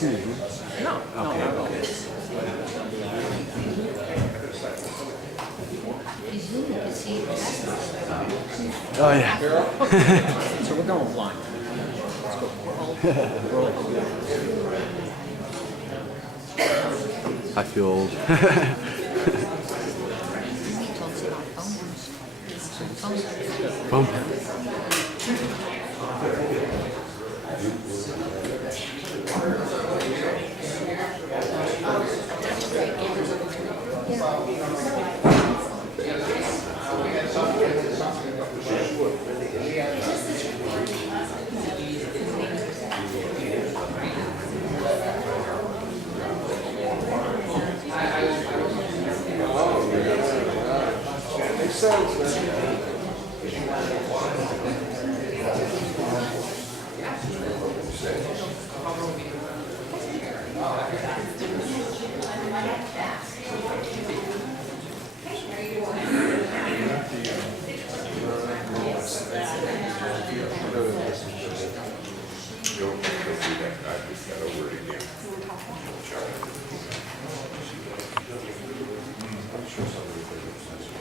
No. Okay, okay. Oh, yeah. So we're going blind. Let's go. Roll. I feel old. Phone.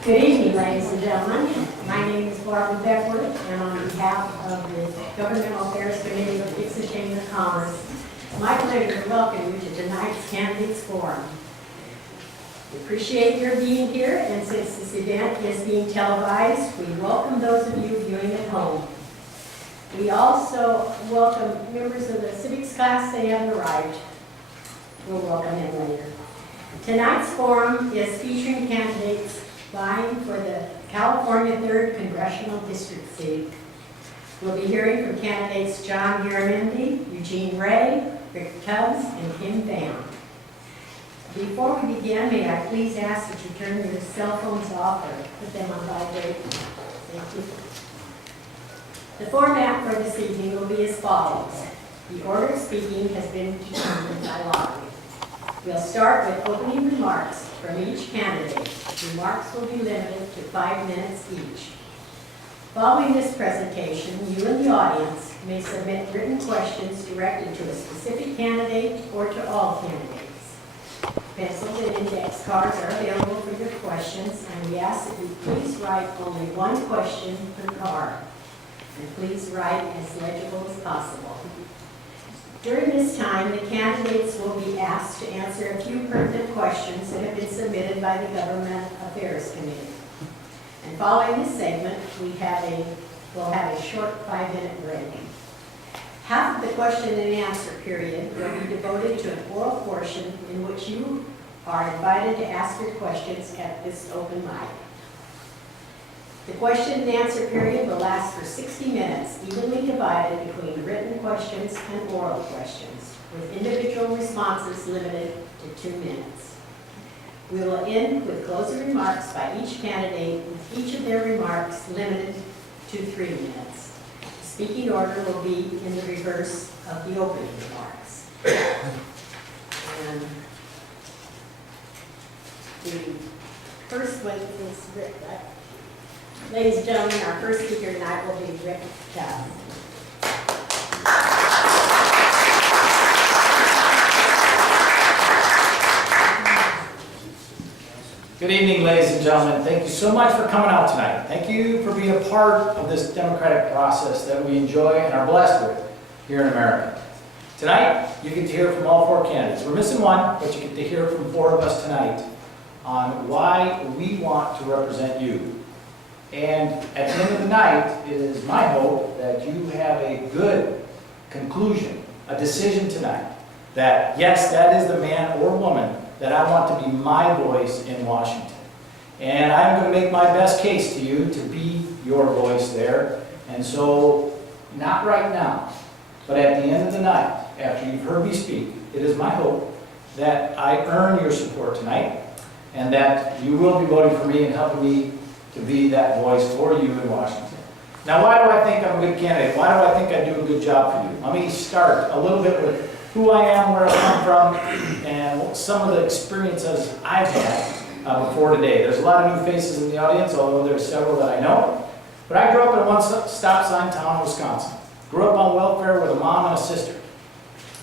Good evening, ladies and gentlemen. My name is Barbara Beckworth, and on behalf of the Governmental Affairs Committee of Dixon Chamber of Commerce, it's my pleasure to welcome you to tonight's Candidates Forum. We appreciate your being here, and since this event is being televised, we welcome those of you viewing at home. We also welcome members of the civics class that have arrived. We'll welcome them later. Tonight's forum is featuring candidates vying for the California 3rd Congressional District seat. We'll be hearing from candidates John Garamendi, Eugene Ray, Rick Tubbs, and Kim Vann. Before we begin, may I please ask that you turn your cell phones off or put them on vibrate. Thank you. The format for this evening will be as follows. The order of speaking has been determined by lottery. We'll start with opening remarks from each candidate. Remarks will be limited to 5 minutes each. Following this presentation, you in the audience may submit written questions directed to a specific candidate or to all candidates. Pencils and index cards are available for your questions, and we ask that you please write only one question per card. And please write as legible as possible. During this time, the candidates will be asked to answer a few pertinent questions that have been submitted by the Government Affairs Committee. And following this segment, we'll have a short 5-minute break. Half of the question and answer period will be devoted to an oral portion in which you are invited to ask your questions at this open mic. The question and answer period will last for 60 minutes, evenly divided between written questions and oral questions, with individual responses limited to 2 minutes. We will end with closing remarks by each candidate, with each of their remarks limited to 3 minutes. The speaking order will be in the reverse of the opening remarks. And the first one is Rick. Ladies and gentlemen, our first speaker tonight will be Rick Tubbs. Good evening, ladies and gentlemen. Thank you so much for coming out tonight. Thank you for being a part of this democratic process that we enjoy and are blessed with here in America. Tonight, you get to hear from all 4 candidates. We're missing one, but you get to hear from 4 of us tonight on why we want to represent you. And at the end of the night, it is my hope that you have a good conclusion, a decision tonight, that yes, that is the man or woman that I want to be my voice in Washington. And I'm going to make my best case to you to be your voice there. And so, not right now, but at the end of the night, after you've heard me speak, it is my hope that I earn your support tonight and that you will be voting for me and helping me to be that voice for you in Washington. Now, why do I think I'm a good candidate? Why do I think I do a good job for you? Let me start a little bit with who I am, where I come from, and some of the experiences I've had before today. There's a lot of new faces in the audience, although there's several that I know. But I grew up in a one-stop sign town in Wisconsin. Grew up on welfare with a mom and a sister.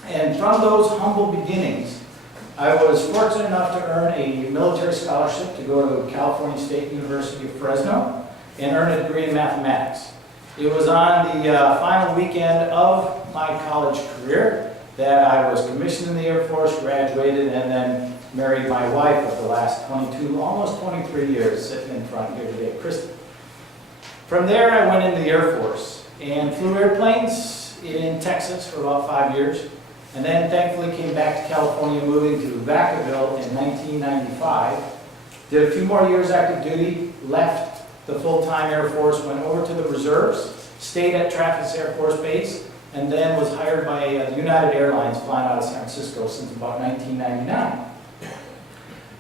And from those humble beginnings, I was fortunate enough to earn a military scholarship to go to California State University of Fresno and earn a degree in mathematics. It was on the final weekend of my college career that I was commissioned in the Air Force, graduated, and then married my wife of the last 22, almost 23 years, sitting in front here today, Kristen. From there, I went into the Air Force and flew airplanes in Texas for about 5 years, and then thankfully came back to California, moving to Vacaville in 1995. Did a few more years active duty, left the full-time Air Force, went over to the reserves, stayed at Travis Air Force Base, and then was hired by the United Airlines flying out of San Francisco since about 1999.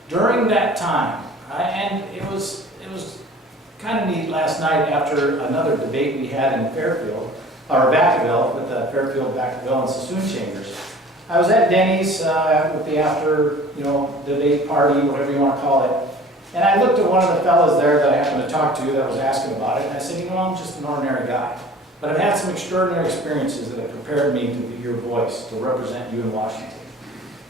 During that time, and it was kind of neat last night after another debate we had in Fairfield, or Vacaville, with the Fairfield, Vacaville, and Sassoon Chambers. I was at Denny's with the after, debate party, whatever you want to call it, and I looked at one of the fellas there that I happened to talk to that was asking about it, and I said, I'm just an ordinary guy. But I've had some extraordinary experiences that have prepared me to be your voice, to represent you in Washington.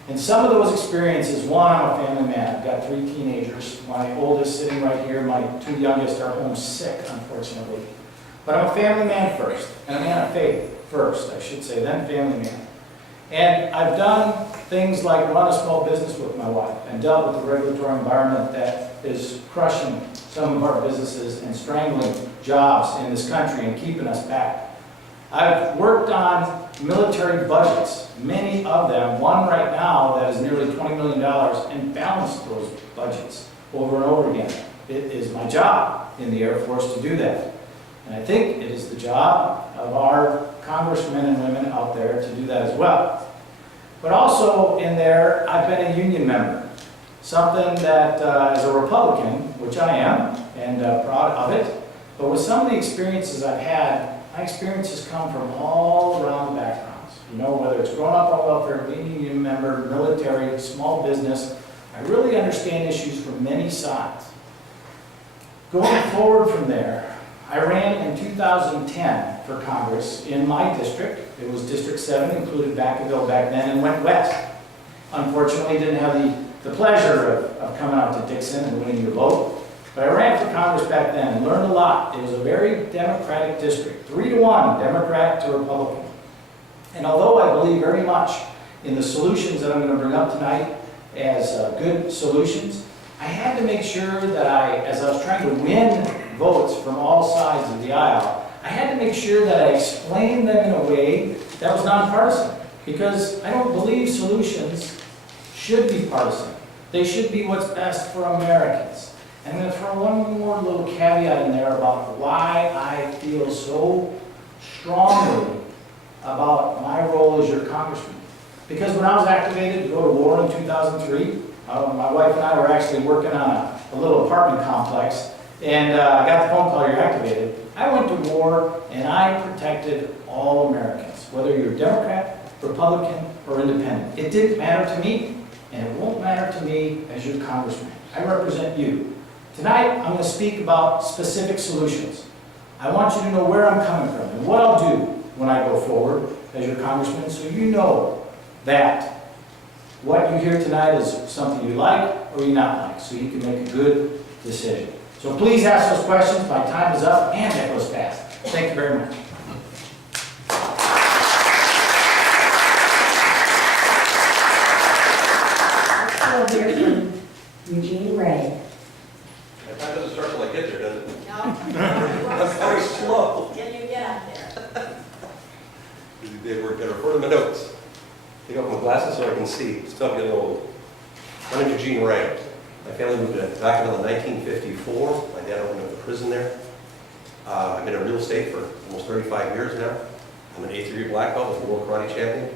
And some of those experiences, one, I'm a family man. I've got 3 teenagers. My oldest sitting right here. My 2 youngest are home sick, unfortunately. But I'm a family man first, and a man of faith first, I should say, then family man. And I've done things like run a small business with my wife and dealt with the regulatory environment that is crushing some of our businesses and strangling jobs in this country and keeping us back. I've worked on military budgets, many of them, one right now that is nearly $20 million, and balanced those budgets over and over again. It is my job in the Air Force to do that. And I think it is the job of our congressmen and women out there to do that as well. But also in there, I've been a union member. Something that, as a Republican, which I am, and proud of it, but with some of the experiences I've had, my experiences come from all around the backgrounds. Whether it's growing up on welfare, being a union member, military, small business, I really understand issues from many sides. Going forward from there, I ran in 2010 for Congress in my district. It was District 7, included Vacaville back then, and went west. Unfortunately, didn't have the pleasure of coming out to Dixon and winning your vote. But I ran for Congress back then and learned a lot. It was a very Democratic district, 3-1, Democrat to Republican. And although I believe very much in the solutions that I'm going to bring up tonight as good solutions, I had to make sure that as I was trying to win votes from all sides of the aisle, I had to make sure that I explained them in a way that was nonpartisan. Because I don't believe solutions should be partisan. They should be what's best for Americans. I'm going to throw one more little caveat in there about why I feel so strongly about my role as your congressman. Because when I was activated to go to war in 2003, my wife and I were actually working on a little apartment complex, and I got the phone call, you're activated. I went to war, and I protected all Americans, whether you're Democrat, Republican, or Independent. It didn't matter to me, and it won't matter to me as your congressman. I represent you. Tonight, I'm going to speak about specific solutions. I want you to know where I'm coming from and what I'll do when I go forward as your congressman, so you know that what you hear tonight is something you like or you not like, so you can make a good decision. So please ask those questions. My time is up, and that goes fast. Thank you very much. We'll hear from Eugene Ray. That time doesn't start till I get there, does it? No. I'm very slow. Till you get up there. Busy day at work, gotta record my notes. Take off my glasses so I can see. It's tough getting old. My name's Eugene Ray. My family moved to Vacaville in 1954. My dad opened up a prison there. I've been in real estate for almost 35 years now. I'm an 8th degree black belt with a world karate champion.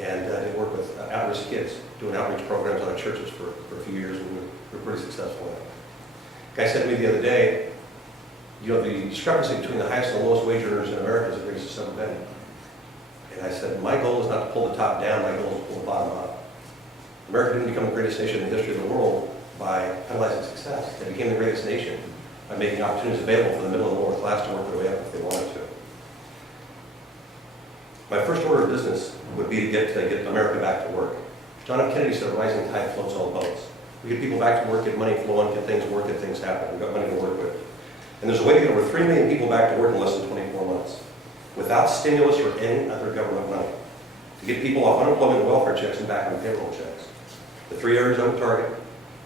And I did work with at-risk kids, doing outreach programs out of churches for a few years, and we were pretty successful in it. A guy said to me the other day, the discrepancy between the highest and the lowest wage earners in America is the greatest it's ever been. And I said, my goal is not to pull the top down, my goal is to pull the bottom up. America didn't become the greatest nation in the history of the world by penalizing success. They became the greatest nation by making opportunities available for the middle and lower class to work their way up if they wanted to. My first order of business would be to get America back to work. John F. Kennedy said, a rising tide floats all boats. We get people back to work, get money flowing, get things work, get things happen. We've got money to work with. And there's a way to get over 3 million people back to work in less than 24 months without stimulus or any other government money. To get people off unemployment and welfare checks and back on payroll checks. The 3 areas I would target.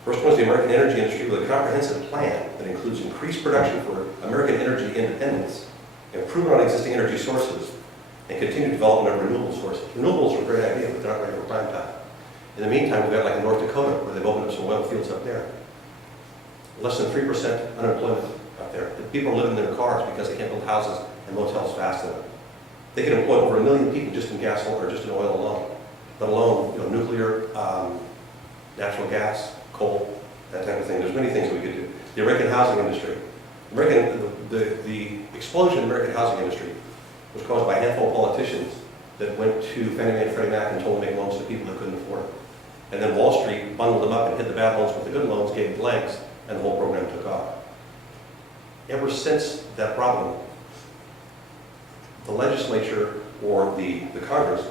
First one is the American energy industry with a comprehensive plan that includes increased production for American energy independence, improvement on existing energy sources, and continued development of renewable sources. Renewables are a great idea, but they're not ready for prime time. In the meantime, we've got like in North Dakota, where they've opened up some oil fields up there. Less than 3% unemployment up there. The people are living in their cars because they can't build houses and motels fast enough. They can employ over 1 million people just in gas or just in oil alone, let alone nuclear, natural gas, coal, that type of thing. There's many things that we could do. The American housing industry. The explosion in the American housing industry was caused by a handful of politicians that went to Fannie Mae and Freddie Mac and told them to make loans to people that couldn't afford it. And then Wall Street bundled them up and hid the bad loans with the good loans, gave legs, and the whole program took off. Ever since that problem, the legislature or the Congress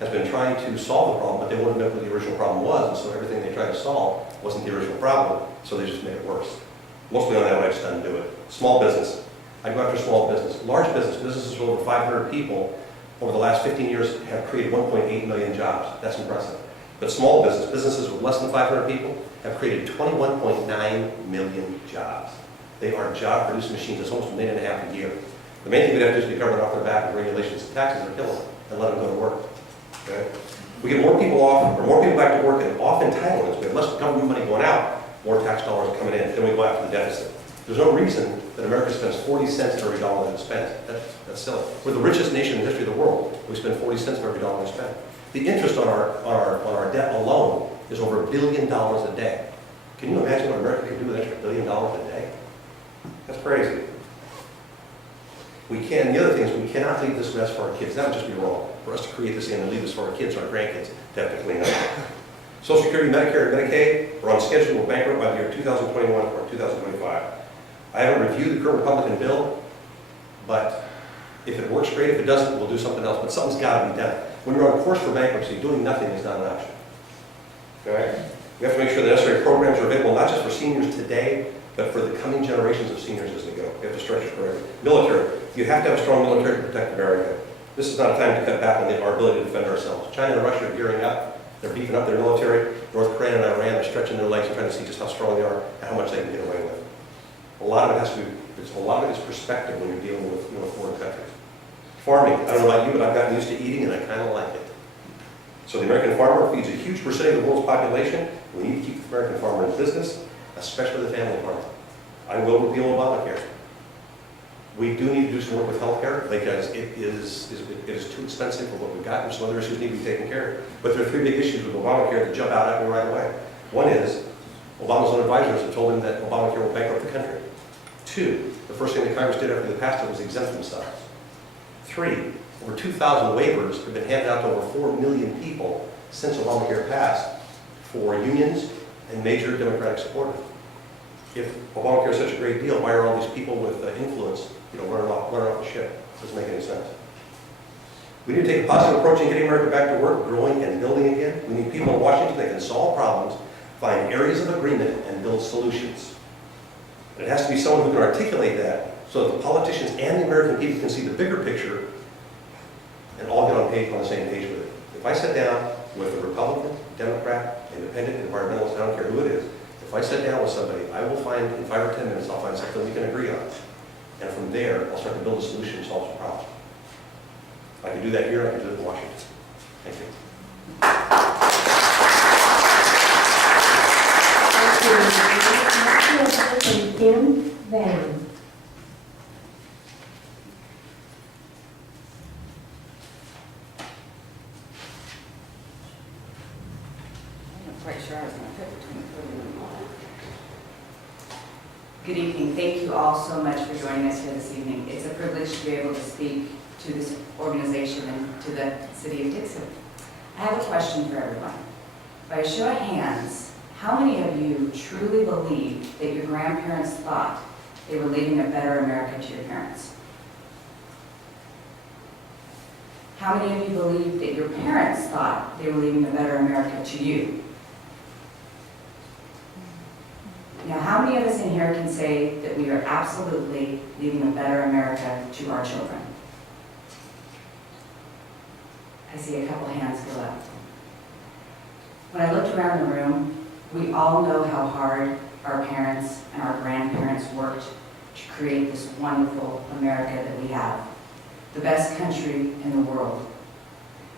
has been trying to solve the problem, but they wouldn't know what the original problem was, and so everything they tried to solve wasn't the original problem, so they just made it worse. Mostly on that, I just didn't do it. Small business. I go after small business. Large business, businesses with over 500 people, over the last 15 years have created 1.8 million jobs. That's impressive. But small businesses with less than 500 people, have created 21.9 million jobs. They are job-producing machines. That's almost $1.5 million a year. The main thing we'd have to do is be government off their back with regulations and taxes are killing them, and let them go to work. Okay? We get more people off, or more people back to work and off entitlements. We have less government money going out, more tax dollars are coming in, then we go after the deficit. There's no reason that America spends 40 cents of every dollar that it spends. That's silly. We're the richest nation in the history of the world. We spend 40 cents of every dollar we spend. The interest on our debt alone is over $1 billion a day. Can you imagine what America could do with an extra $1 billion a day? That's crazy. The other thing is we cannot leave this mess for our kids. That would just be wrong. For us to create this and leave this for our kids or our grandkids to have to clean up. Social Security, Medicare, and Medicaid are on schedule to go bankrupt by the year 2021 or 2025. I haven't reviewed the current Republican bill, but if it works great. If it doesn't, we'll do something else. But something's got to be done. When you're on course for bankruptcy, doing nothing is not an option. Okay? We have to make sure the necessary programs are available, not just for seniors today, but for the coming generations of seniors as they go. We have to structure correctly. Military. You have to have a strong military to protect America. This is not a time to cut back on our ability to defend ourselves. China and Russia are gearing up. They're beefing up their military. North Korea and Iran are stretching their legs and trying to see just how strong they are and how much they can get away with. A lot of it has to be, a lot of it is perspective when you're dealing with foreign countries. Farming. I don't know about you, but I've gotten used to eating and I kind of like it. So the American farmer feeds a huge percentage of the world's population. We need to keep the American farmer in business, especially the family farmer. I will repeal Obamacare. We do need to do some work with healthcare because it is too expensive for what we've got, and some other issues need to be taken care of. But there are three big issues with Obamacare that jump out at me right away. One is Obama's own advisors have told him that Obamacare will bankrupt the country. Two, the first thing that Congress did after they passed it was exempt themselves. Three, over 2,000 waivers have been handed out to over 4 million people since Obamacare passed for unions and major Democratic supporters. If Obamacare is such a great deal, why are all these people with influence running off the ship? It doesn't make any sense. We need to take a positive approach in getting America back to work, growing and building again. We need people in Washington that can solve problems, find areas of agreement, and build solutions. And it has to be someone who can articulate that so that the politicians and the American people can see the bigger picture and all get on the same page with it. If I sit down with a Republican, Democrat, Independent, Environmentalist, I don't care who it is, if I sit down with somebody, I will find, in 5 or 10 minutes, I'll find something we can agree on. And from there, I'll start to build a solution and solve some problems. I can do that here, I can do it in Washington. Thank you. Thank you. Vann. I'm not quite sure I was going to fit between the podium and all that. Good evening. Thank you all so much for joining us here this evening. It's a privilege to be able to speak to this organization and to the city of Dixon. I have a question for everyone. By a show of hands, how many of you truly believe that your grandparents thought they were leaving a better America to your parents? How many of you believe that your parents thought they were leaving a better America to you? Now, how many of us in here can say that we are absolutely leaving a better America to our children? I see a couple hands go up. When I looked around the room, we all know how hard our parents and our grandparents worked to create this wonderful America that we have, the best country in the world.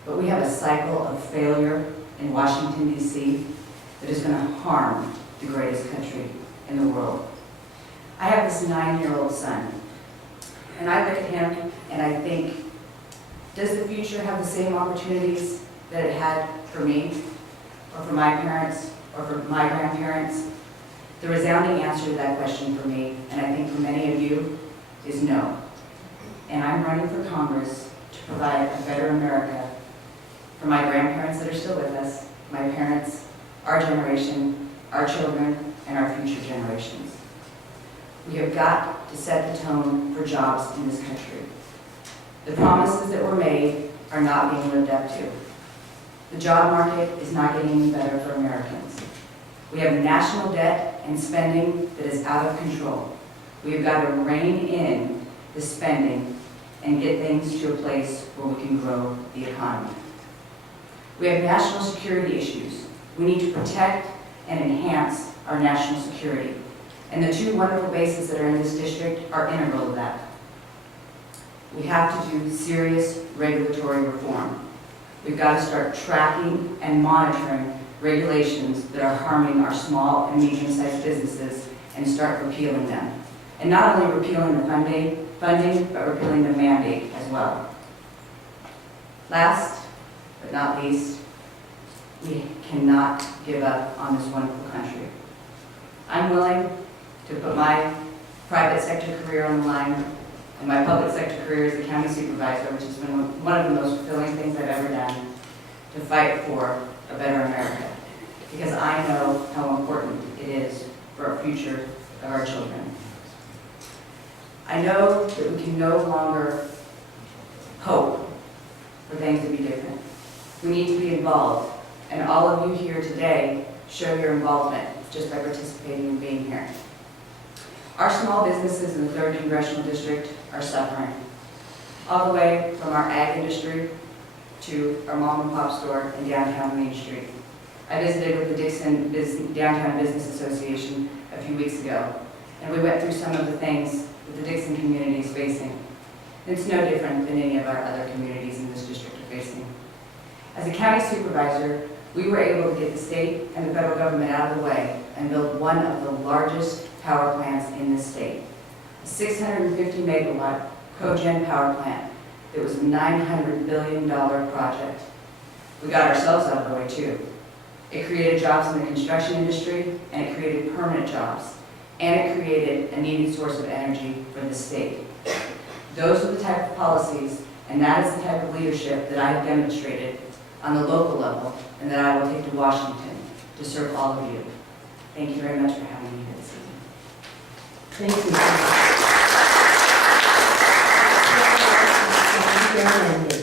But we have a cycle of failure in Washington, D.C. that is going to harm the greatest country in the world. I have this 9-year-old son, and I look at him and I think, does the future have the same opportunities that it had for me, or for my parents, or for my grandparents? The resounding answer to that question for me, and I think for many of you, is no. And I'm running for Congress to provide a better America for my grandparents that are still with us, my parents, our generation, our children, and our future generations. We have got to set the tone for jobs in this country. The promises that were made are not being lived up to. The job market is not getting any better for Americans. We have national debt and spending that is out of control. We have got to rein in the spending and get things to a place where we can grow the economy. We have national security issues. We need to protect and enhance our national security. And the 2 wonderful bases that are in this district are integral to that. We have to do serious regulatory reform. We've got to start tracking and monitoring regulations that are harming our small and medium-sized businesses and start repealing them. And not only repealing the funding, but repealing the mandate as well. Last but not least, we cannot give up on this wonderful country. I'm willing to put my private sector career on the line and my public sector career as a county supervisor, which has been one of the most fulfilling things I've ever done, to fight for a better America. Because I know how important it is for our future of our children. I know that we can no longer hope for things to be different. We need to be involved, and all of you here today show your involvement just by participating and being here. Our small businesses in the 3rd Congressional District are suffering, all the way from our ag industry to our mom and pop store in downtown Main Street. I visited with the Dixon Downtown Business Association a few weeks ago, and we went through some of the things that the Dixon community is facing. It's no different than any of our other communities in this district are facing. As a county supervisor, we were able to get the state and the federal government out of the way and build one of the largest power plants in this state. A 650 megawatt cogen power plant that was a $900 billion project. We got ourselves out of the way too. It created jobs in the construction industry, and it created permanent jobs, and it created a needed source of energy for the state. Those are the type of policies, and that is the type of leadership that I have demonstrated on the local level, and that I will take to Washington to serve all of you. Thank you very much for having me here this evening. Thank you. Garamendi.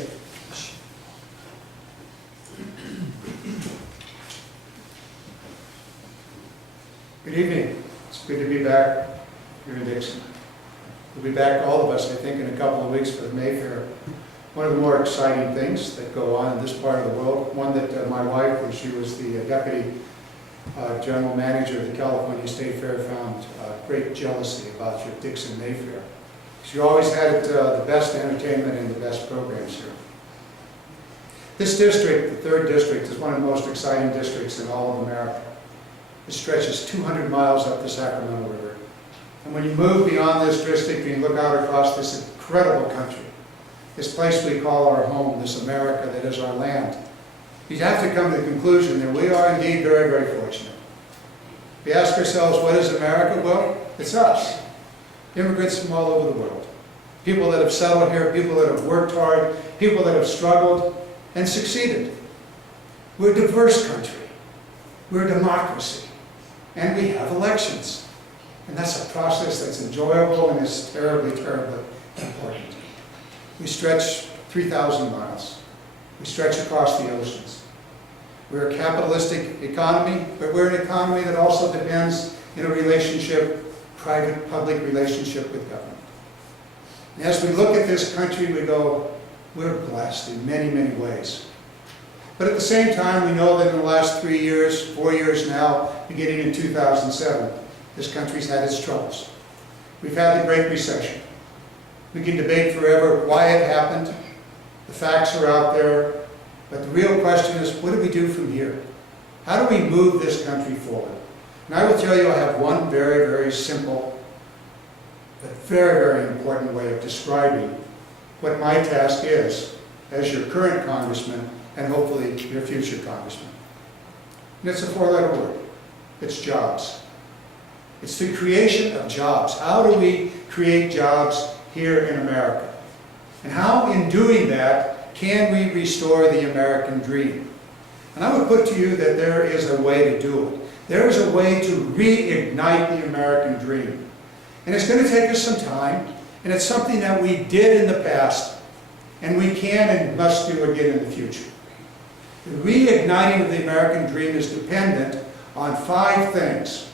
Good evening. It's good to be back here in Dixon. We'll be back, all of us, I think, in a couple of weeks for the Mayfair. One of the more exciting things that go on in this part of the world, one that my wife, when she was the deputy general manager of the California State Fair, found great jealousy about your Dixon Mayfair. She always had the best entertainment and the best programs here. This district, the 3rd district, is one of the most exciting districts in all of America. It stretches 200 miles up the Sacramento River. And when you move beyond this district and you look out across this incredible country, this place we call our home, this America that is our land, you have to come to the conclusion that we are indeed very, very fortunate. We ask ourselves, what is America? Well, it's us. Immigrants from all over the world. People that have settled here, people that have worked hard, people that have struggled and succeeded. We're a diverse country. We're a democracy. And we have elections. And that's a process that's enjoyable and is terribly, terribly important. We stretch 3,000 miles. We stretch across the oceans. We're a capitalistic economy, but we're an economy that also depends in a relationship, private-public relationship with government. And as we look at this country, we go, we're blessed in many, many ways. But at the same time, we know that in the last 3 years, 4 years now, beginning in 2007, this country's had its troubles. We've had the Great Recession. We can debate forever why it happened. The facts are out there. But the real question is, what do we do from here? How do we move this country forward? And I will tell you, I have one very, very simple, but very, very important way of describing what my task is as your current congressman and hopefully your future congressman. And it's a 4-letter word. It's jobs. It's the creation of jobs. How do we create jobs here in America? And how, in doing that, can we restore the American dream? And I would put to you that there is a way to do it. There is a way to reignite the American dream. And it's going to take us some time, and it's something that we did in the past, and we can and must do again in the future. The reigniting of the American dream is dependent on 5 things.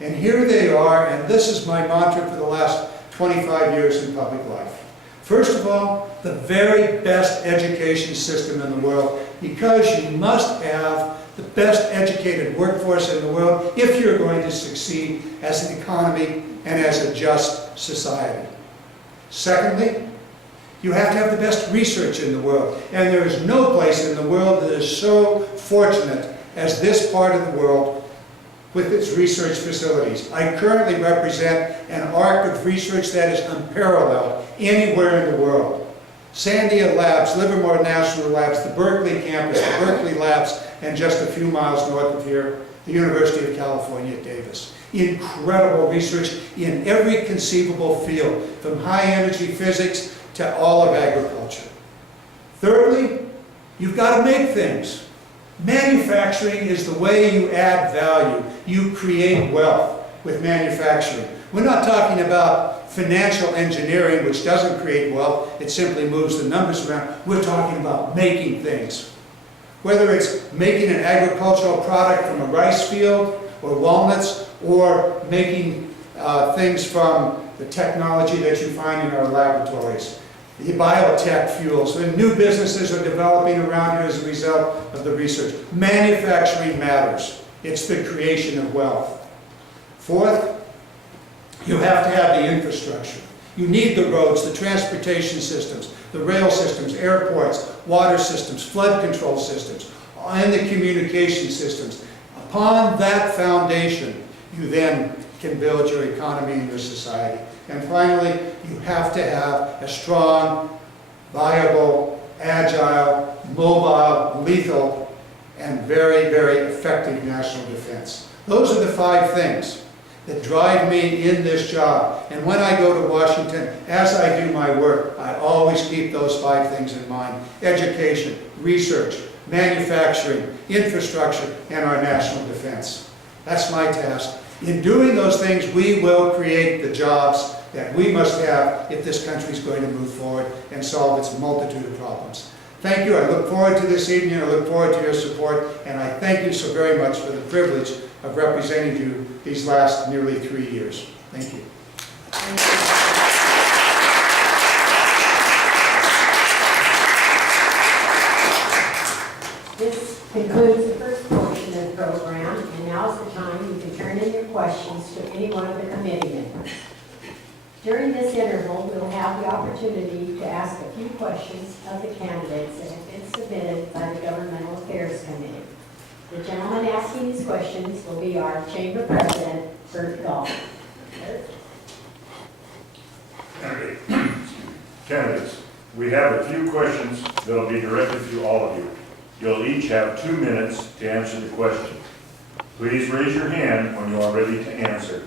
And here they are, and this is my mantra for the last 25 years in public life. First of all, the very best education system in the world, because you must have the best educated workforce in the world if you're going to succeed as an economy and as a just society. Secondly, you have to have the best research in the world. And there is no place in the world that is so fortunate as this part of the world with its research facilities. I currently represent an arc of research that is unparalleled anywhere in the world. Sandia Labs, Livermore National Labs, the Berkeley campus, the Berkeley Labs, and just a few miles north of here, the University of California at Davis. Incredible research in every conceivable field, from high-energy physics to all of agriculture. Thirdly, you've got to make things. Manufacturing is the way you add value. You create wealth with manufacturing. We're not talking about financial engineering, which doesn't create wealth. It simply moves the numbers around. We're talking about making things. Whether it's making an agricultural product from a rice field or walnuts, or making things from the technology that you find in our laboratories. The biotech fuels, and new businesses are developing around here as a result of the research. Manufacturing matters. It's the creation of wealth. Fourth, you have to have the infrastructure. You need the roads, the transportation systems, the rail systems, airports, water systems, flood control systems, and the communication systems. Upon that foundation, you then can build your economy and your society. And finally, you have to have a strong, viable, agile, mobile, lethal, and very, very effective national defense. Those are the 5 things that drive me in this job. And when I go to Washington, as I do my work, I always keep those 5 things in mind: education, research, manufacturing, infrastructure, and our national defense. That's my task. In doing those things, we will create the jobs that we must have if this country is going to move forward and solve its multitude of problems. Thank you. I look forward to this evening. I look forward to your support. And I thank you so very much for the privilege of representing you these last nearly 3 years. Thank you. This concludes the first portion of the program, and now's the time you can turn in your questions to any one of the committee members. During this interval, we'll have the opportunity to ask a few questions of the candidates that have been submitted by the Governmental Affairs Committee. The gentleman asking these questions will be our Chamber President, Bert Gall. Candidates, we have a few questions that will be directed to all of you. You'll each have 2 minutes to answer the question. Please raise your hand when you are ready to answer.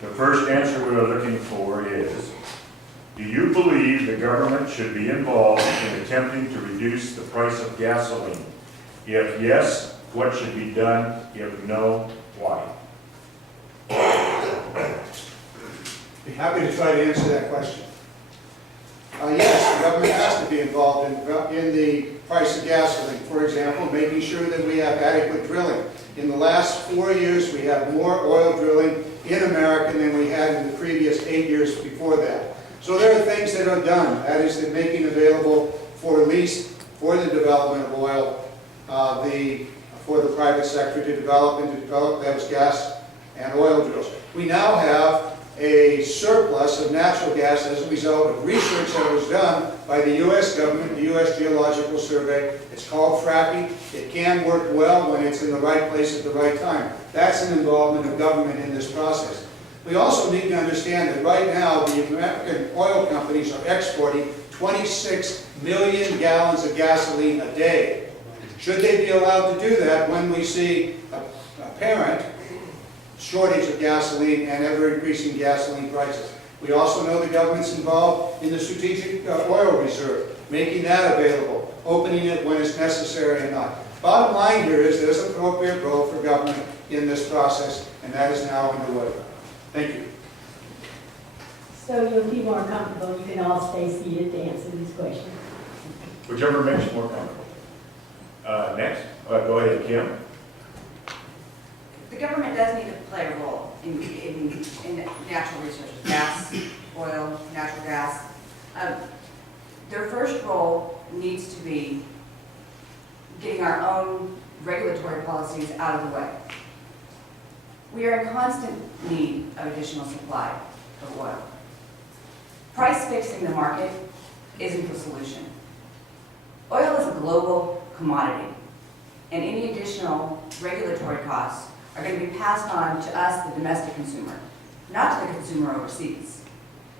The first answer we are looking for is, do you believe the government should be involved in attempting to reduce the price of gasoline? If yes, what should be done? If no, why? Be happy to try to answer that question. Yes, government has to be involved in the price of gasoline. For example, making sure that we have adequate drilling. In the last 4 years, we have more oil drilling in America than we had in the previous 8 years before that. So there are things that are done. That is, the making available for lease for the development of oil, for the private sector to develop those gas and oil drills. We now have a surplus of natural gas as a result of research that was done by the U.S. government, the U.S. Geological Survey. It's called fracking. It can work well when it's in the right place at the right time. That's an involvement of government in this process. We also need to understand that right now the American oil companies are exporting 26 million gallons of gasoline a day. Should they be allowed to do that when we see apparent shortage of gasoline and ever-increasing gasoline prices? We also know the government's involved in the strategic oil reserve, making that available, opening it when it's necessary and not. Bottom line here is there's an appropriate role for government in this process, and that is now underway. Thank you. So you'll be more comfortable, you can all stay seated to answer these questions. Whichever makes you more comfortable. Next, go ahead, Kim. The government does need to play a role in natural resources, gas, oil, natural gas. Their first role needs to be getting our own regulatory policies out of the way. We are in constant need of additional supply of oil. Price fixing the market isn't the solution. Oil is a global commodity, and any additional regulatory costs are going to be passed on to us, the domestic consumer, not to the consumer overseas.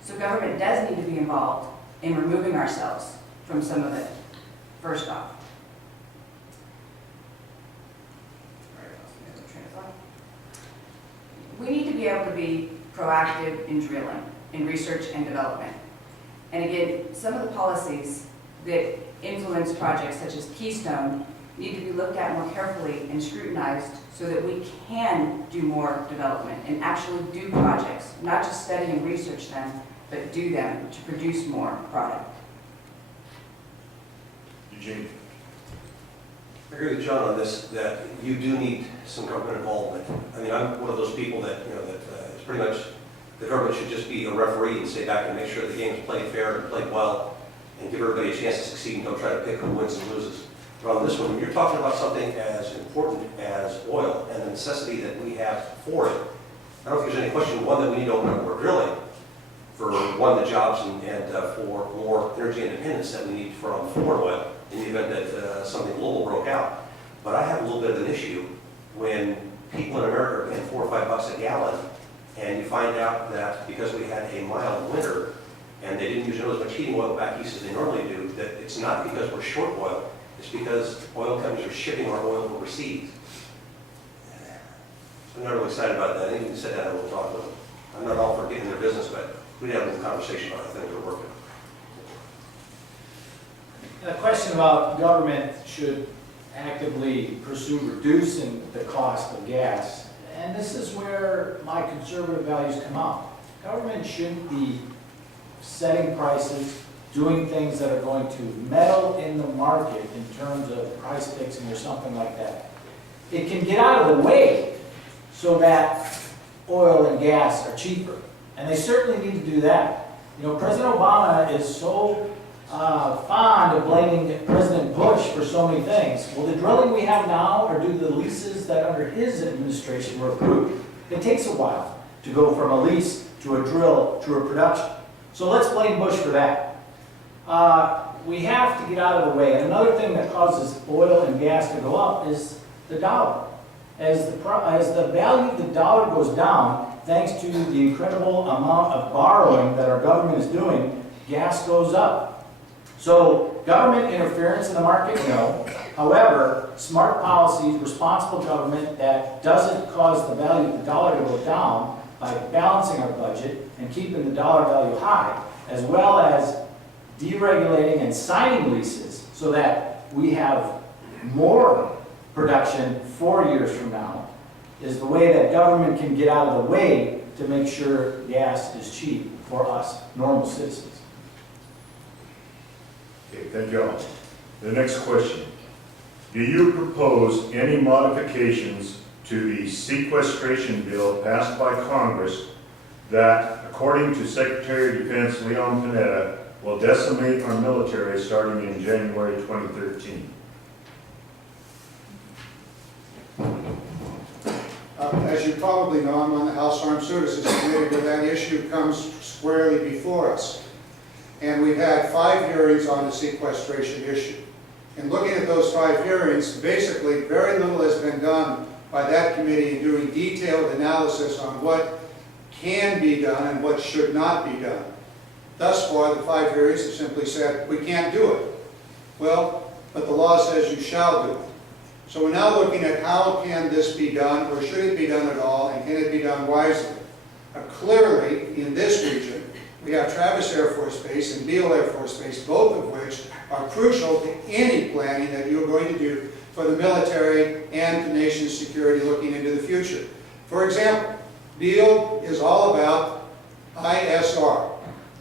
So government does need to be involved in removing ourselves from some of it, first off. We need to be able to be proactive in drilling, in research and development. And again, some of the policies that influence projects such as Keystone need to be looked at more carefully and scrutinized so that we can do more development and actually do projects, not just study and research them, but do them to produce more product. Eugene. I agree with John on this, that you do need some government involvement. I mean, I'm one of those people that, it's pretty much, the government should just be a referee and stay back and make sure the game's played fair and played well and give everybody a chance to succeed and don't try to pick who wins and loses. But on this one, you're talking about something as important as oil and the necessity that we have for it. I don't think there's any question, one, that we need to open up more drilling for, one, the jobs and for more energy independence that we need for on foreign oil in the event that something global broke out. But I have a little bit of an issue when people in America are paying $4 or $5 a gallon, and you find out that because we had a mild winter and they didn't use as much heating oil back east as they normally do, that it's not because we're short oil, it's because oil companies are shipping our oil overseas. So I'm not really excited about that. Anything you said that, I will talk with them. I'm not all for getting their business, but we need to have a little conversation about the things we're working on. And the question about government should actively pursue reducing the cost of gas, and this is where my conservative values come out. Government shouldn't be setting prices, doing things that are going to meddle in the market in terms of price fixing or something like that. It can get out of the way so that oil and gas are cheaper, and they certainly need to do that. You know, President Obama is so fond of blaming President Bush for so many things. Well, the drilling we have now are due to the leases that under his administration were approved. It takes a while to go from a lease to a drill to a production. So let's blame Bush for that. We have to get out of the way. And another thing that causes oil and gas to go up is the dollar. As the value of the dollar goes down, thanks to the incredible amount of borrowing that our government is doing, gas goes up. So government interference in the market, no. However, smart policies, responsible government that doesn't cause the value of the dollar to go down by balancing our budget and keeping the dollar value high, as well as deregulating and signing leases so that we have more production 4 years from now, is the way that government can get out of the way to make sure gas is cheap for us, normal citizens. Okay, thank you all. The next question. Do you propose any modifications to the sequestration bill passed by Congress that, according to Secretary of Defense Leon Panetta, will decimate our military starting in January 2013? As you probably know, I'm on the House Armed Services Committee, where that issue comes squarely before us. And we've had 5 hearings on the sequestration issue. And looking at those 5 hearings, basically very little has been done by that committee in doing detailed analysis on what can be done and what should not be done. Thus far, the 5 hearings have simply said, we can't do it. Well, but the law says you shall do it. So we're now looking at how can this be done, or should it be done at all, and can it be done wisely? Clearly, in this region, we have Travis Air Force Base and Beale Air Force Base, both of which are crucial to any planning that you're going to do for the military and the nation's security looking into the future. For example, Beale is all about ISR,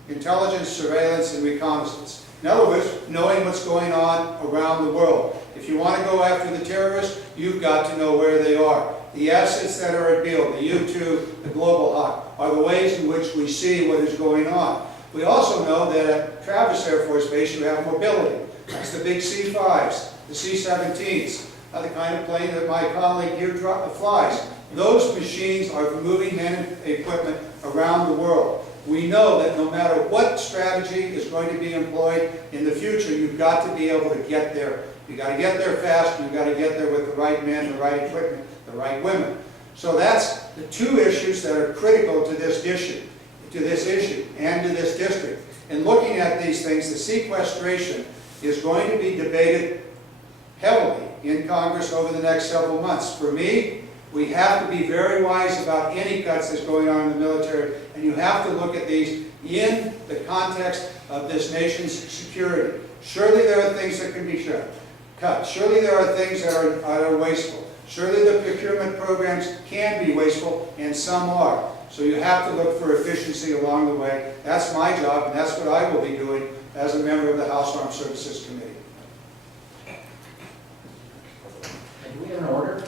intelligence, surveillance, and reconnaissance. In other words, knowing what's going on around the world. If you want to go after the terrorists, you've got to know where they are. The assets that are at Beale, the U-2, the Global Hawk, are the ways in which we see what is going on. We also know that at Travis Air Force Base you have mobility. That's the big C-5s, the C-17s, the kind of plane that my colleague here flies. Those machines are moving men and equipment around the world. We know that no matter what strategy is going to be employed in the future, you've got to be able to get there. You've got to get there fast, and you've got to get there with the right men, the right equipment, the right women. So that's the 2 issues that are critical to this issue, and to this district. In looking at these things, the sequestration is going to be debated heavily in Congress over the next several months. For me, we have to be very wise about any cuts that's going on in the military, and you have to look at these in the context of this nation's security. Surely there are things that can be cut. Surely there are things that are wasteful. Surely the procurement programs can be wasteful, and some are. So you have to look for efficiency along the way. That's my job, and that's what I will be doing as a member of the House Armed Services Committee. And do we have an order?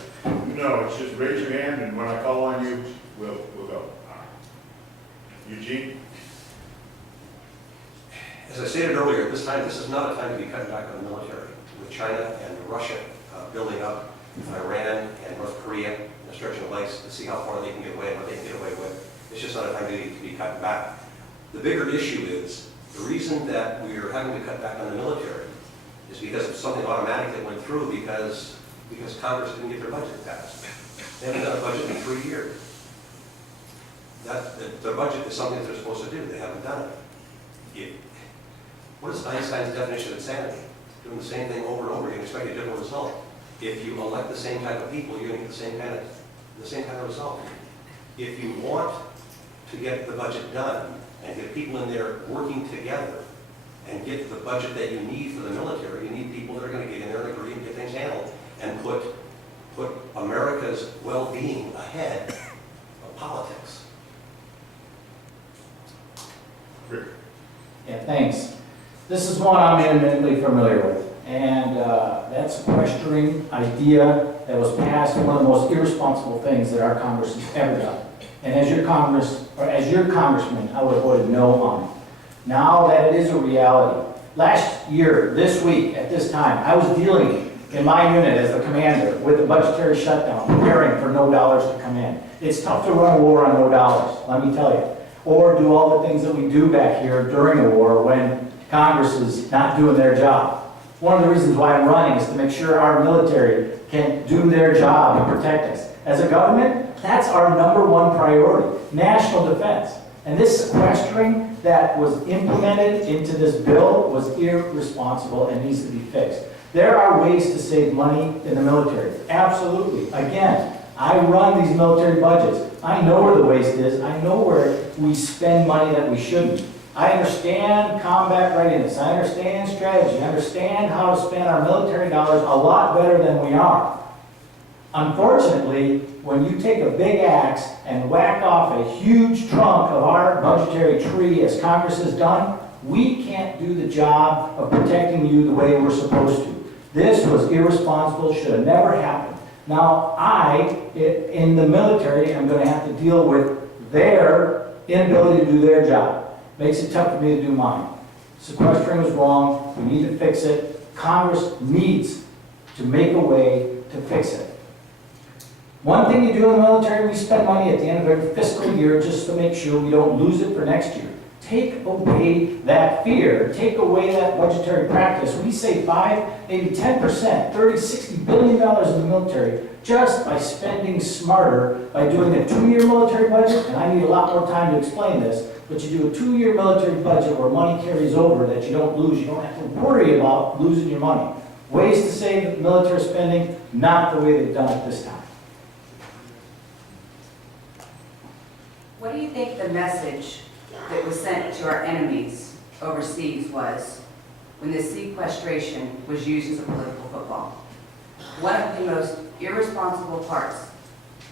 No, it's just raise your hand, and when I call on you, we'll go. Eugene? As I stated earlier, this is not a time to be cutting back on the military. With China and Russia building up, Iran and North Korea, and stretching the legs to see how far they can get away and what they can get away with. It's just not a time to be cutting back. The bigger issue is the reason that we are having to cut back on the military is because of something automatic that went through because Congress didn't get their budget passed. They haven't done a budget in 3 years. Their budget is something that they're supposed to do. They haven't done it. What is Einstein's definition of insanity? Doing the same thing over and over, you can expect a different result. If you elect the same type of people, you're going to get the same kind of result. If you want to get the budget done and get people in there working together and get the budget that you need for the military, you need people that are going to get in there and agree and get things handled and put America's well-being ahead of politics. Rick? Yeah, thanks. This is one I'm intimately familiar with, and that sequestering idea that was passed, one of the most irresponsible things that our Congress has ever done. And as your congressman, I would have voted no on it. Now that it is a reality, last year, this week, at this time, I was dealing in my unit as the commander with the budgetary shutdown, preparing for no dollars to come in. It's tough to run a war on no dollars, let me tell you. Or do all the things that we do back here during a war when Congress is not doing their job. One of the reasons why I'm running is to make sure our military can do their job and protect us. As a government, that's our #1 priority, national defense. And this sequestering that was implemented into this bill was irresponsible and needs to be fixed. There are ways to save money in the military, absolutely. Again, I run these military budgets. I know where the waste is. I know where we spend money that we shouldn't. I understand combat readiness. I understand strategy. I understand how to spend our military dollars a lot better than we are. Unfortunately, when you take a big axe and whack off a huge trunk of our budgetary tree, as Congress has done, we can't can't do the job of protecting you the way we're supposed to. This was irresponsible, should have never happened. Now, in the military, am going to have to deal with their inability to do their job. Makes it tough for me to do mine. Sequestering was wrong. We need to fix it. Congress needs to make a way to fix it. One thing you do in the military, we spend money at the end of every fiscal year just to make sure we don't lose it for next year. Take away that fear. Take away that budgetary practice. We save 5, maybe 10%, $30, $60 billion in the military just by spending smarter, by doing a 2-year military budget, and I need a lot more time to explain this, but you do a 2-year military budget where money carries over that you don't lose. You don't have to worry about losing your money. Ways to save military spending, not the way they've done it this time. What do you think the message that was sent to our enemies overseas was when this sequestration was used as a political football? One of the most irresponsible parts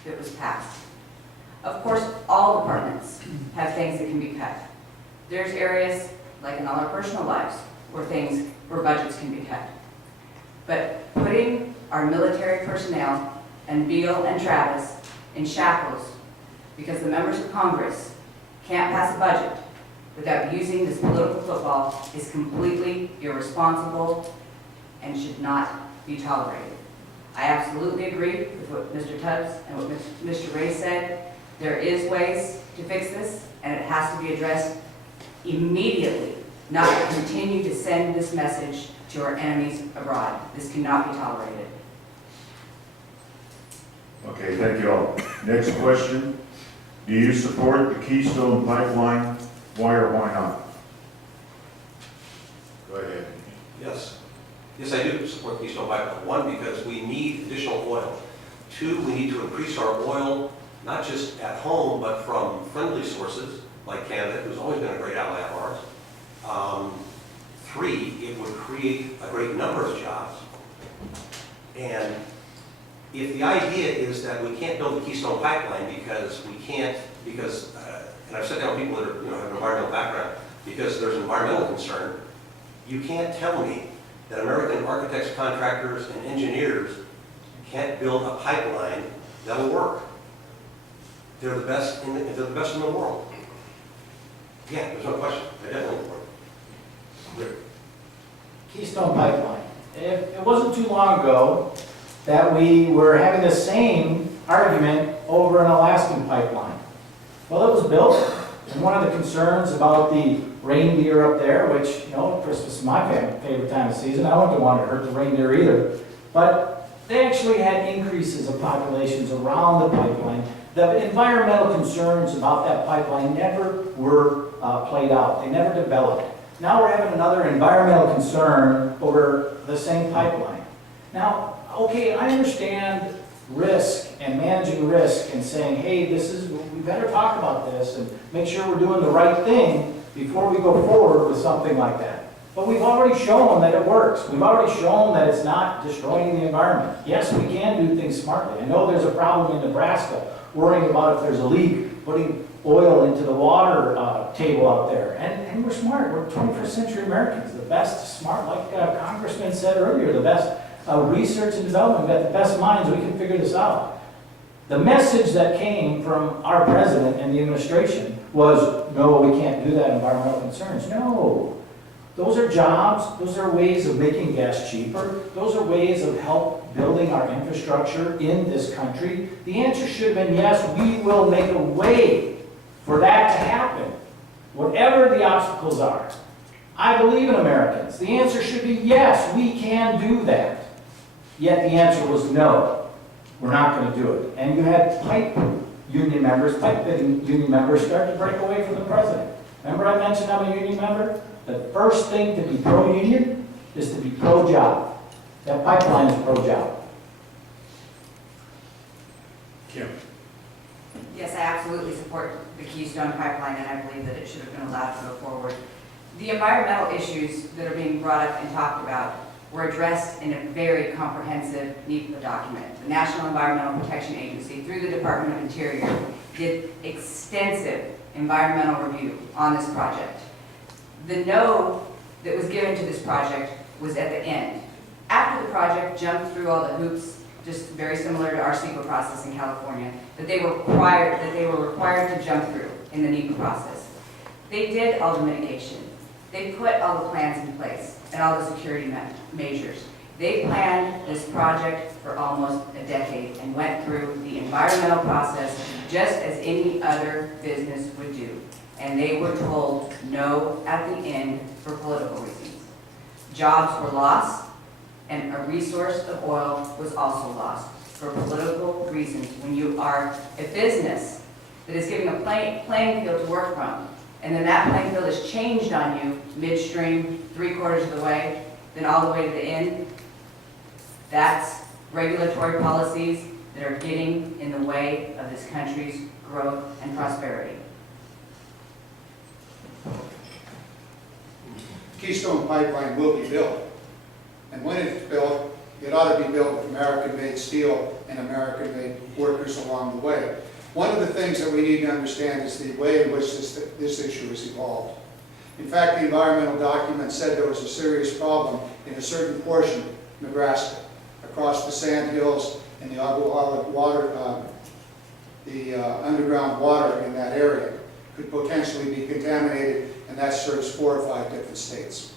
that was passed. Of course, all departments have things that can be cut. There's areas, like in all our personal lives, where budgets can be cut. But putting our military personnel and Beal and Travis in shackles because the members of Congress can't pass a budget without using this political football is completely irresponsible and should not be tolerated. I absolutely agree with what Mr. Tubbs and what Mr. Ray said. There is ways to fix this, and it has to be addressed immediately, not to continue to send this message to our enemies abroad. This cannot be tolerated. Okay, thank you all. Next question. Do you support the Keystone Pipeline? Why or why not? Go ahead. Yes. Yes, I do support Keystone Pipeline. 1, because we need additional oil. 2, we need to increase our oil, not just at home, but from friendly sources, like Canada, who's always been a great ally of ours. 3, it would create a great number of jobs. And if the idea is that we can't build the Keystone Pipeline because we can't, and I've sat down with people that are, have an environmental background, because there's an environmental concern, you can't tell me that American architects, contractors, and engineers can't build a pipeline that'll work. They're the best in the world. Yeah, there's no question. They're definitely work. Keystone Pipeline. It wasn't too long ago that we were having the same argument over an Alaskan pipeline. Well, it was built, and one of the concerns about the reindeer up there, which, Christmas is my favorite time of season. I wouldn't want to hurt the reindeer either. But they actually had increases of populations around the pipeline. The environmental concerns about that pipeline never were played out. They never developed. Now we're having another environmental concern over the same pipeline. Now, okay, I understand risk and managing risk and saying, hey, we better talk about this and make sure we're doing the right thing before we go forward with something like that. But we've already shown that it works. We've already shown that it's not destroying the environment. Yes, we can do things smartly. I know there's a problem in Nebraska, worrying about if there's a leak, putting oil into the water table out there. And we're smart. We're 21st century Americans. The best smart, like Congressman said earlier, the best research and development. We've got the best minds. We can figure this out. The message that came from our president and the administration was, no, we can't do that, environmental concerns. No. Those are jobs. Those are ways of making gas cheaper. Those are ways of help building our infrastructure in this country. The answer should have been yes, we will make a way for that to happen, whatever the obstacles are. I believe in Americans. The answer should be yes, we can do that. Yet the answer was no, we're not going to do it. And you had pipe union members, pipe fitting union members start to break away from the president. Remember I mentioned I'm a union member? The first thing to be pro-union is to be pro-job. That pipeline is pro-job. Kim. Yes, I absolutely support the Keystone Pipeline, and I believe that it should have been allowed to go forward. The environmental issues that are being brought up and talked about were addressed in a very comprehensive NEPA document. The National Environmental Protection Agency, through the Department of Interior, did extensive environmental review on this project. The no that was given to this project was at the end. After the project jumped through all the hoops, just very similar to our SEPA process in California, that they were required to jump through in the NEPA process. They did all the mitigation. They put all the plans in place and all the security measures. They planned this project for almost a decade and went through the environmental process just as any other business would do. And they were told no at the end for political reasons. Jobs were lost, and a resource of oil was also lost for political reasons. When you are a business that is giving a playing field to work from, and then that playing field is changed on you midstream, 3/4 of the way, then all the way to the end, that's regulatory policies that are getting in the way of this country's growth and prosperity. Keystone Pipeline will be built. And when it's built, it ought to be built with American-made steel and American-made workers along the way. One of the things that we need to understand is the way in which this issue has evolved. In fact, the environmental document said there was a serious problem in a certain portion of Nebraska, across the sand hills and the underground water in that area could potentially be contaminated, and that serves 4 or 5 different states.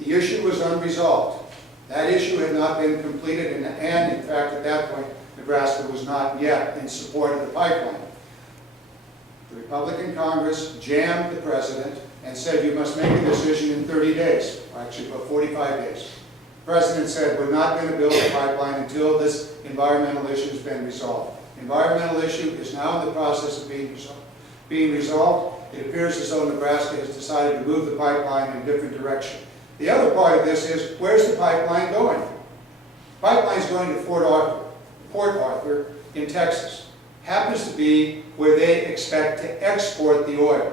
The issue was unresolved. That issue had not been completed, and in fact, at that point, Nebraska was not yet in support of the pipeline. The Republican Congress jammed the president and said, you must make a decision in 30 days, actually about 45 days. The president said, we're not going to build a pipeline until this environmental issue has been resolved. The environmental issue is now in the process of being resolved. It appears as though Nebraska has decided to move the pipeline in a different direction. The other part of this is, where's the pipeline going? The pipeline is going to Port Arthur in Texas. Happens to be where they expect to export the oil.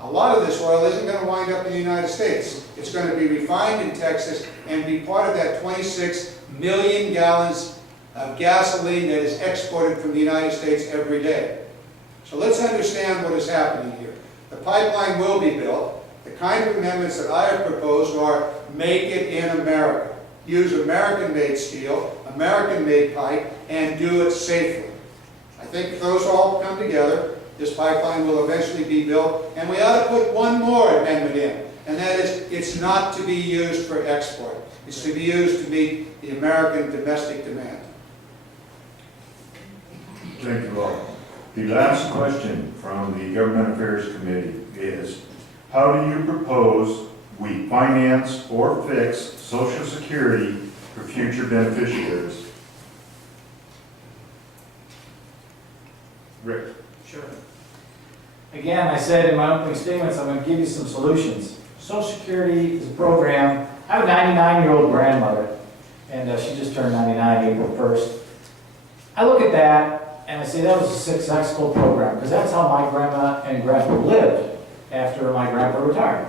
A lot of this oil isn't going to wind up in the United States. It's going to be refined in Texas and be part of that 26 million gallons of gasoline that is exported from the United States every day. So let's understand what is happening here. The pipeline will be built. The kind of amendments that I have proposed are make it in America. Use American-made steel, American-made pipe, and do it safely. I think if those all come together, this pipeline will eventually be built, and we ought to put one more amendment in, and that is, it's not to be used for export. It's to be used to meet the American domestic demand. Thank you all. The last question from the Government Affairs Committee is, how do you propose we finance or fix Social Security for future beneficiaries? Rick. Sure. Again, I said in my opening statements, I'm going to give you some solutions. Social Security is a program. I have a 99-year-old grandmother, and she just turned 99 April 1st. I look at that, and I say that was a successful program, because that's how my grandma and grandpa lived after my grandpa retired.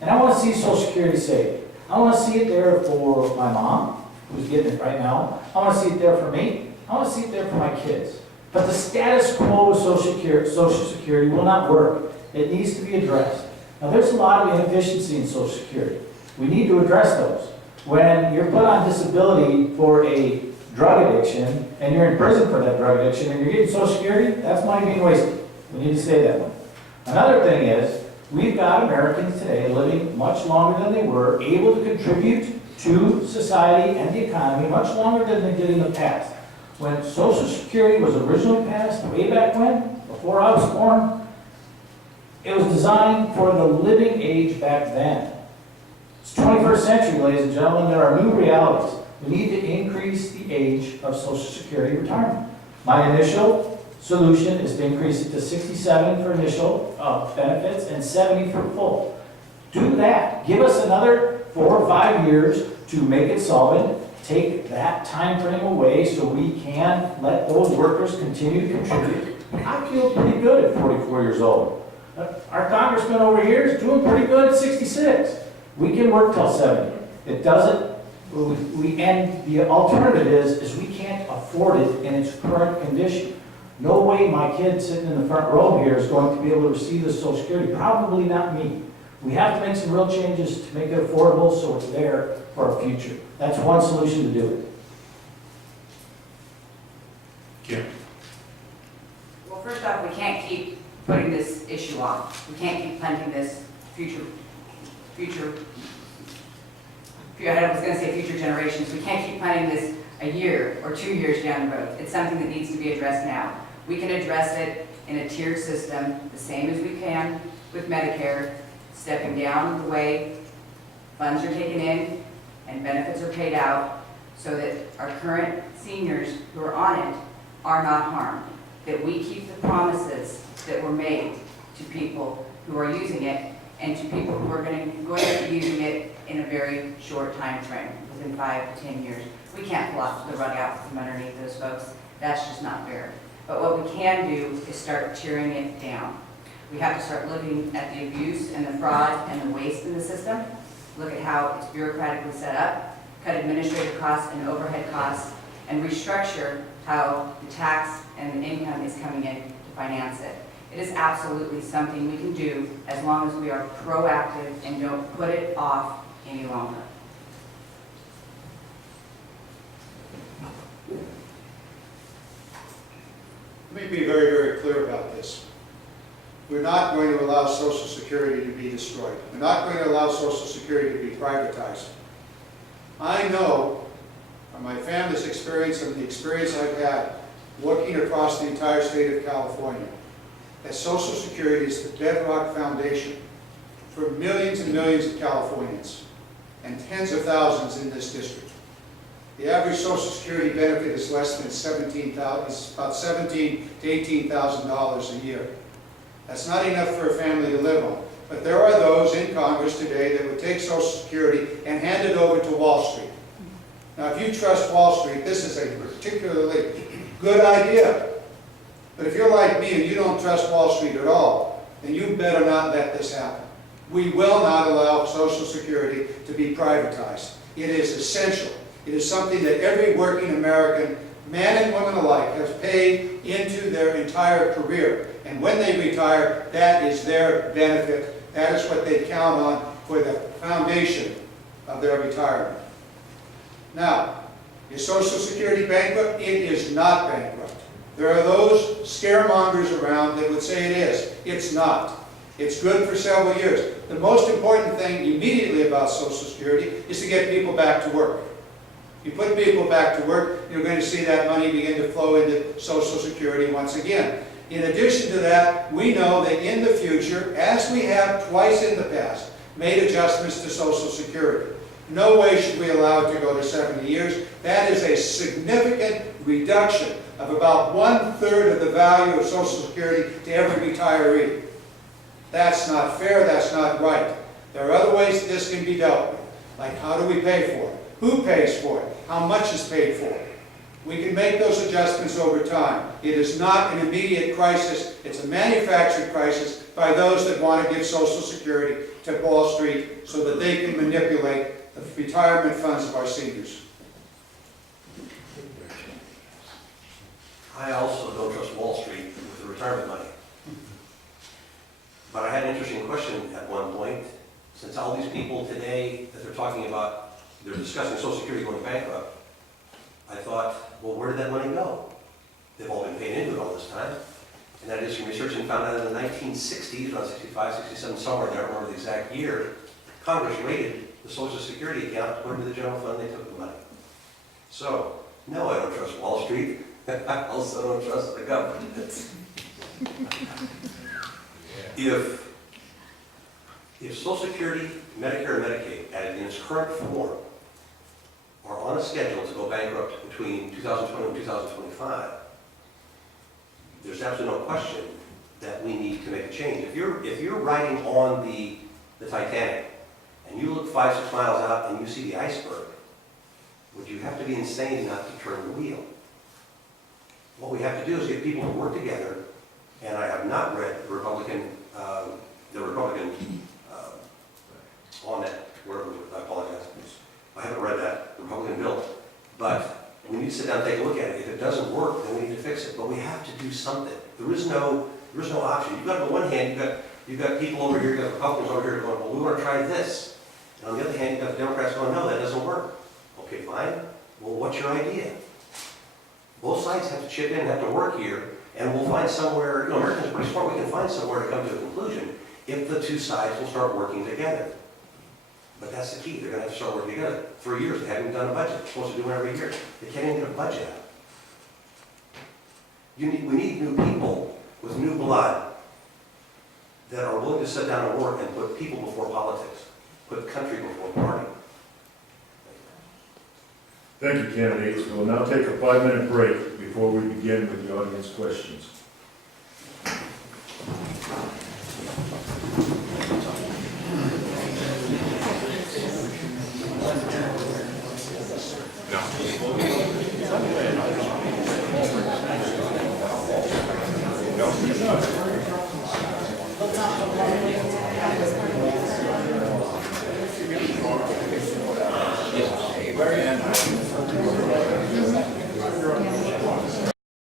And I want to see Social Security saved. I want to see it there for my mom, who's getting it right now. I want to see it there for me. I want to see it there for my kids. But the status quo of Social Security will not work. It needs to be addressed. Now, there's a lot of inefficiency in Social Security. We need to address those. When you're put on disability for a drug addiction, and you're in prison for that drug addiction, and you're getting Social Security, that's money being wasted. We need to say that one. Another thing is, we've got Americans today living much longer than they were, able to contribute to society and the economy much longer than they did in the past. When Social Security was originally passed, way back when, before I was born, it was designed for the living age back then. It's 21st century, ladies and gentlemen. There are new realities. We need to increase the age of Social Security retirement. My initial solution is to increase it to 67 for initial benefits and 70 for full. Do that. Give us another 4 or 5 years to make it solvent. Take that time frame away so we can let those workers continue to contribute. I feel pretty good at 44 years old. Our congressman over here is doing pretty good at 66. We can work till 70. It doesn't, and the alternative is we can't afford it in its current condition. No way my kid sitting in the front row here is going to be able to receive the Social Security. Probably not me. We have to make some real changes to make it affordable so it's there for our future. That's one solution to do it. Kim? Well, first off, we can't keep putting this issue off. We can't keep punting this future, I was gonna say future generations. We can't keep punting this a year or 2 years down the road. It's something that needs to be addressed now. We can address it in a tiered system, the same as we can with Medicare, stepping down the way funds are taken in and benefits are paid out so that our current seniors who are on it are not harmed. That we keep the promises that were made to people who are using it and to people who are going to be using it in a very short time frame, within 5 to 10 years. We can't pull the rug out from underneath those folks. That's just not fair. But what we can do is start tearing it down. We have to start looking at the abuse and the fraud and the waste in the system, look at how it's bureaucratically set up, cut administrative costs and overhead costs, and restructure how the tax and the income is coming in to finance it. It is absolutely something we can do as long as we are proactive and don't put it off any longer. Let me be very, very clear about this. We're not going to allow Social Security to be destroyed. We're not going to allow Social Security to be privatized. I know from my family's experience and the experience I've had working across the entire state of California, that Social Security is the bedrock foundation for millions and millions of Californians and tens of thousands in this district. The average Social Security benefit is less than $17,000, it's about $17,000 to $18,000 a year. That's not enough for a family to live on. But there are those in Congress today that would take Social Security and hand it over to Wall Street. Now, if you trust Wall Street, this is a particularly good idea. But if you're like me and you don't trust Wall Street at all, then you better not let this happen. We will not allow Social Security to be privatized. It is essential. It is something that every working American, man and woman alike, has paid into their entire career. And when they retire, that is their benefit. That is what they count on for the foundation of their retirement. Now, is Social Security bankrupt? It is not bankrupt. There are those scaremongers around that would say it is. It's not. It's good for several years. The most important thing immediately about Social Security is to get people back to work. You put people back to work, you're going to see that money begin to flow into Social Security once again. In addition to that, we know that in the future, as we have twice in the past, made adjustments to Social Security. No way should we allow it to go to 70 years. That is a significant reduction of about 1/3 of the value of Social Security to every retiree. That's not fair, that's not right. There are other ways this can be dealt with, like how do we pay for it? Who pays for it? How much is paid for? We can make those adjustments over time. It is not an immediate crisis. It's a manufactured crisis by those that want to give Social Security to Wall Street so that they can manipulate the retirement funds of our seniors. I also don't trust Wall Street with the retirement money. But I had an interesting question at one point. Since all these people today that they're talking about, they're discussing Social Security going bankrupt, I thought, well, where did that money go? They've all been paying into it all this time. And I did some research and found out in the 1960s, around 65, 67, somewhere there, I don't remember the exact year, Congress raided the Social Security account, put it into the general fund, they took the money. So, no, I don't trust Wall Street. I also don't trust the government. If Social Security, Medicare, and Medicaid, in its current form, are on a schedule to go bankrupt between 2020 and 2025, there's absolutely no question that we need to make a change. If you're riding on the Titanic and you look 5-6 miles out and you see the iceberg, would you have to be insane not to turn the wheel? What we have to do is get people to work together, and I have not read the Republican on that, wherever, I apologize. I haven't read that, the Republican bill, but we need to sit down and take a look at it. If it doesn't work, then we need to fix it, but we have to do something. There is no option. You've got, on the one hand, you've got You've got people over here, you've got Republicans over here going, well, we want to try this. And on the other hand, you've got the Democrats going, no, that doesn't work. Okay, fine. Well, what's your idea? Both sides have to chip in and have to work here, and we'll find somewhere, you know, Americans are pretty smart, we can find somewhere to come to a conclusion if the two sides will start working together. But that's the key, they're gonna have to start working together. 3 years, they haven't done a budget, they're supposed to do one every year. They can't even get a budget out. We need new people with new blood that are willing to sit down and work and put people before politics, put country before party. Thank you, candidates. We'll now take a 5-minute break before we begin with the audience questions. No.